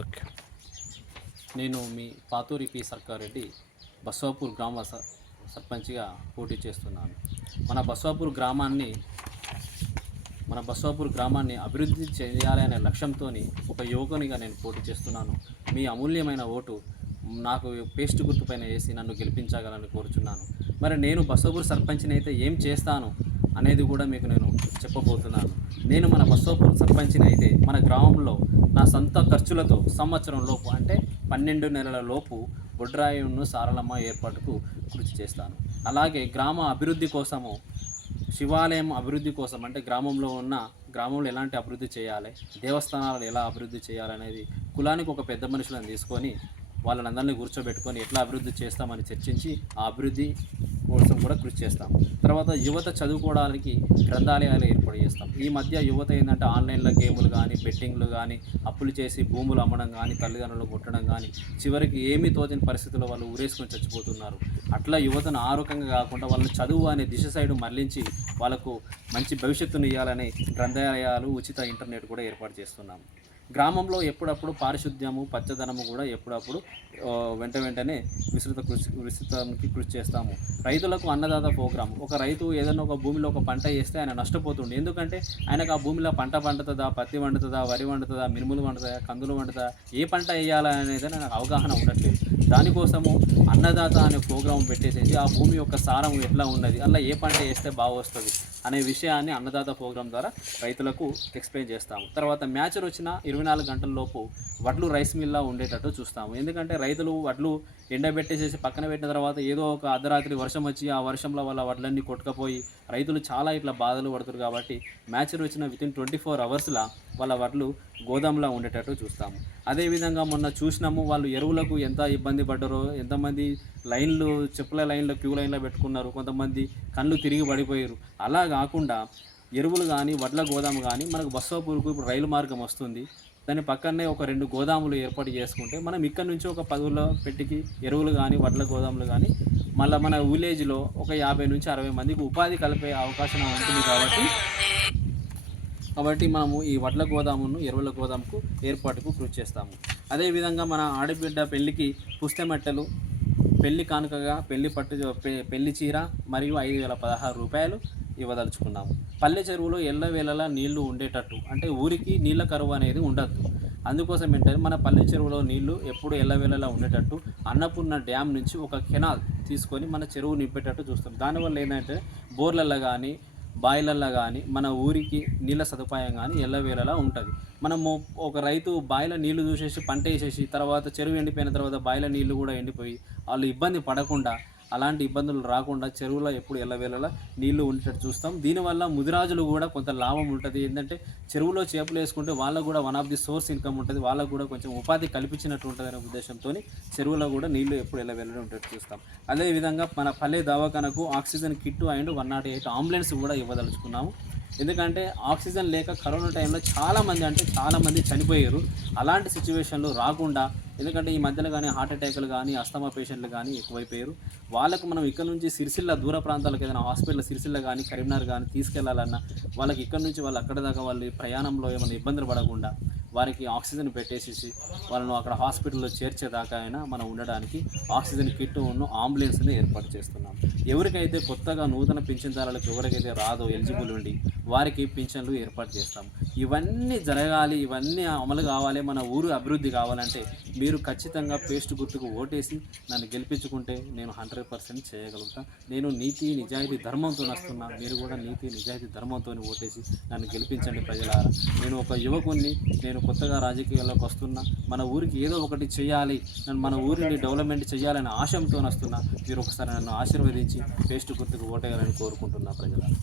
Okay. నేను మీ Paturi P Sarkareddy Baswapur గ్రామ సర్పంచ్గా పోటీ చేస్తున్నాను. మన బస్వాపూర్ గ్రామాన్ని మన బస్వాపూర్ గ్రామాన్ని అభివృద్ధి చేయాలనే లక్ష్యంతో ఒక యువకునిగా నేను పోటీ చేస్తున్నాను. మీ అమూల్యమైన ఓటు నాకు పేస్ట్ గుర్తుపైన వేసి నన్ను గెలిపించగలని కోరుచున్నాను. మరి నేను బస్వాపూర్ సర్పంచ్ని అయితే ఏం చేస్తాను అనేది కూడా మీకు నేను చెప్పబోతున్నాను. నేను మన బస్వాపూర్ సర్పంచ్ని అయితే మన గ్రామంలో నా సొంత ఖర్చులతో సంవత్సరం లోపు అంటే పన్నెండు నెలల లోపు బొడ్రాయును సారలమ్మ ఏర్పాటుకు కృషి చేస్తాను. అలాగే గ్రామ అభివృద్ధి కోసము శివాలయం అభివృద్ధి కోసం అంటే గ్రామంలో ఉన్న గ్రామంలో ఎలాంటి అభివృద్ధి చేయాలి దేవస్థానాలు ఎలా అభివృద్ధి చేయాలనేది కులానికి ఒక పెద్ద మనుషులను తీసుకొని వాళ్ళని అందరినీ కూర్చోబెట్టుకొని ఎట్లా అభివృద్ధి చేస్తామని చర్చించి ఆ అభివృద్ధి కోసం కూడా కృషి చేస్తాం. తర్వాత యువత చదువుకోవడానికి గ్రంథాలయాలు ఏర్పాటు చేస్తాం. ఈ మధ్య యువత ఏంటంటే ఆన్లైన్లో గేములు కానీ బెట్టింగ్లు కానీ అప్పులు చేసి భూములు అమ్మడం కానీ తల్లిదండ్రులు కొట్టడం కానీ చివరికి ఏమీ తోచని పరిస్థితుల్లో వాళ్ళు ఊరేసుకొని చచ్చిపోతున్నారు. అట్లా యువతను ఆరోగ్యంగా కాకుండా వాళ్ళని చదువు అనే దిశ సైడ్ మళ్ళించి వాళ్ళకు మంచి భవిష్యత్తును ఇవ్వాలని గ్రంథాలయాలు ఉచిత ఇంటర్నెట్ కూడా ఏర్పాటు చేస్తున్నాం. గ్రామంలో ఎప్పుడప్పుడు పారిశుద్ధ్యము పచ్చదనము కూడా ఎప్పుడప్పుడు వెంట వెంటనే విస్తృత కృషి విస్తృతానికి కృషి చేస్తాము. రైతులకు అన్నదాత ప్రోగ్రాం. ఒక రైతు ఏదైనా ఒక భూమిలో ఒక పంట వేస్తే ఆయన నష్టపోతుండే. ఎందుకంటే ఆయనకు ఆ భూమిలో పంట పండుతుందా పత్తి వండుతుందా వరి వండుతుందా మినుములు పండుతుందా కందులు పండుతుందా ఏ పంట వేయాలనేది నాకు అవగాహన ఉండట్లేదు. దానికోసము అన్నదాత అనే ప్రోగ్రాం పెట్టేసేసి ఆ భూమి యొక్క సారం ఎట్లా ఉన్నది అలా ఏ పంట వేస్తే బాగా వస్తుంది అనే విషయాన్ని అన్నదాత ప్రోగ్రాం ద్వారా రైతులకు ఎక్స్ప్లెయిన్ చేస్తాము. తర్వాత మ్యాచర్ వచ్చిన ఇరవై నాలుగు గంటల లోపు వడ్లు రైస్ మిల్లా ఉండేటట్టు చూస్తాము. ఎందుకంటే రైతులు వడ్లు ఎండబెట్టేసేసి పక్కన పెట్టిన తర్వాత ఏదో ఒక అర్ధరాత్రి వర్షం వచ్చి ఆ వర్షంలో వాళ్ళ వడ్లన్నీ కొట్టుకపోయి రైతులు చాలా ఇట్లా బాధలు పడుతారు కాబట్టి మ్యాచర్ వచ్చిన వితిన్ ట్వంటీ ఫోర్ అవర్స్లో వాళ్ళ వడ్లు గోదాంలో ఉండేటట్టు చూస్తాము. అదేవిధంగా మొన్న చూసినాము వాళ్ళు ఎరువులకు ఎంత ఇబ్బంది పడ్డారో ఎంతమంది లైన్లు చెప్పుల లైన్లో క్యూ లైన్లో పెట్టుకున్నారు కొంతమంది కళ్ళు తిరిగి పడిపోయారు. అలా కాకుండా ఎరువులు కానీ వడ్ల గోదాము కానీ మనకు బస్సోపూర్కు ఇప్పుడు రైలు మార్గం వస్తుంది. దాని పక్కనే ఒక రెండు గోదాములు ఏర్పాటు చేసుకుంటే మనం ఇక్కడ నుంచి ఒక పదుల పెట్టికి ఎరువులు కానీ వడ్ల గోదాములు కానీ మళ్ళీ మన విలేజ్లో ఒక యాభై నుంచి అరవై మందికి ఉపాధి కలిపే అవకాశం ఉంటుంది కాబట్టి కాబట్టి మనము ఈ వడ్ల గోదామును ఎరువుల గోదాముకు ఏర్పాటుకు కృషి చేస్తాము. అదేవిధంగా మన ఆడబిడ్డ పెళ్ళికి పుస్తమెట్టలు పెళ్ళి కానుకగా పెళ్ళి పట్టు పె- పెళ్ళి చీర మరియు ఐదు వేల పదహారు రూపాయలు ఇవ్వదలుచుకున్నాము. పల్లె చెరువులో ఎల్లవేళలా నీళ్ళు ఉండేటట్టు అంటే ఊరికి నీళ్ళ కరువు అనేది ఉండద్దు. అందుకోసం ఏంటంటే మన పల్లె చెరువులో నీళ్ళు ఎప్పుడు ఎల్లవేళలా ఉండేటట్టు అన్నపూర్ణ డ్యామ్ నుంచి ఒక కెనాల్ తీసుకొని మన చెరువు నింపేటట్టు చూస్తాం దానివల్ల ఏంటంటే బోర్లల్లో కానీ బాయిలల్లో కానీ మన ఊరికి నీళ్ళ సదుపాయం కానీ ఎల్లవేళలా ఉంటుంది. మనము ఒక రైతు బాయిల నీళ్ళు చూసేసి పంట వేసేసి తర్వాత చెరువు ఎండిపోయిన తర్వాత బాయిల నీళ్ళు కూడా ఎండిపోయి వాళ్ళు ఇబ్బంది పడకుండా అలాంటి ఇబ్బందులు రాకుండా చెరువులో ఎప్పుడు ఎల్లవేళలా నీళ్ళు ఉండేటట్టు చూస్తాం. దీనివల్ల ముదిరాజులు కూడా కొంత లాభం ఉంటుంది. ఏంటంటే చెరువులో చేపలు వేసుకుంటే వాళ్ళకు కూడా one of the source income ఉంటుంది. వాళ్ళకు కూడా కొంచెం ఉపాధి కల్పించినట్టు ఉంటుంది అనే ఉద్దేశంతో చెరువులో కూడా నీళ్ళు ఎప్పుడు ఎల్లవేళలా ఉండేట్టు చూస్తాం. అదేవిధంగా మన పల్లె దవాఖానకు oxygen kit and one nought eight ambulance కూడా ఇవ్వదలుచుకున్నాము. ఎందుకంటే ఆక్సిజన్ లేక కరోనా టైంలో చాలామంది అంటే చాలామంది చనిపోయారు. అలాంటి సిచ్యువేషన్లు రాకుండా ఎందుకంటే ఈ మధ్యలో కానీ హార్ట్ అటాక్లు కానీ అస్తమా పేషెంట్లు కానీ ఎక్కువైపోయారు. వాళ్ళకు మనం ఇక్కడ నుంచి సిరిసిల్ల దూర ప్రాంతాలకు ఏదైనా హాస్పిటల్ సిరిసిల్ల కానీ కరీంనగర్ కానీ తీసుకెళ్ళాలన్నా వాళ్ళకి ఇక్కడ నుంచి వాళ్ళు అక్కడ దాకా వాళ్ళు ప్రయాణంలో ఏమైనా ఇబ్బందులు పడకుండా వారికి ఆక్సిజన్ పెట్టేసేసి వాళ్ళను అక్కడ హాస్పిటల్లో చేర్చేదాకా అయినా మనం ఉండడానికి ఆక్సిజన్ కిట్ ఉన్న అంబులెన్స్ని ఏర్పాటు చేస్తున్నాం. ఎవరికైతే కొత్తగా నూతన పింఛన్దారులకు ఎవరికైతే రాదో ఎలిజిబుల్ ఉండి వారికి పింఛన్లు ఏర్పాటు చేస్తాం. ఇవన్నీ జరగాలి ఇవన్నీ అమలు కావాలి మన ఊరు అభివృద్ధి కావాలంటే మీరు ఖచ్చితంగా పేస్ట్ గుర్తుకు ఓటేసి నన్ను గెలిపించుకుంటే నేను హండ్రెడ్ పర్సెంట్ చేయగలుగుతా. నేను నీతి నిజాయితీ ధర్మంతో వస్తున్నా మీరు కూడా నీతి నిజాయితీ ధర్మంతో ఓటేసి నన్ను గెలిపించండి ప్రజలారా. నేను ఒక యువకుణ్ణి నేను కొత్తగా రాజకీయాల్లోకి వస్తున్నా మన ఊరికి ఏదో ఒకటి చేయాలి నన్ను మన ఊరిని డెవలప్మెంట్ చేయాలని ఆశయంతో వస్తున్నా మీరు ఒకసారి నన్ను ఆశీర్వదించి పేస్ట్ గుర్తుకు ఓటేయాలని కోరుకుంటున్నా ప్రజలారా.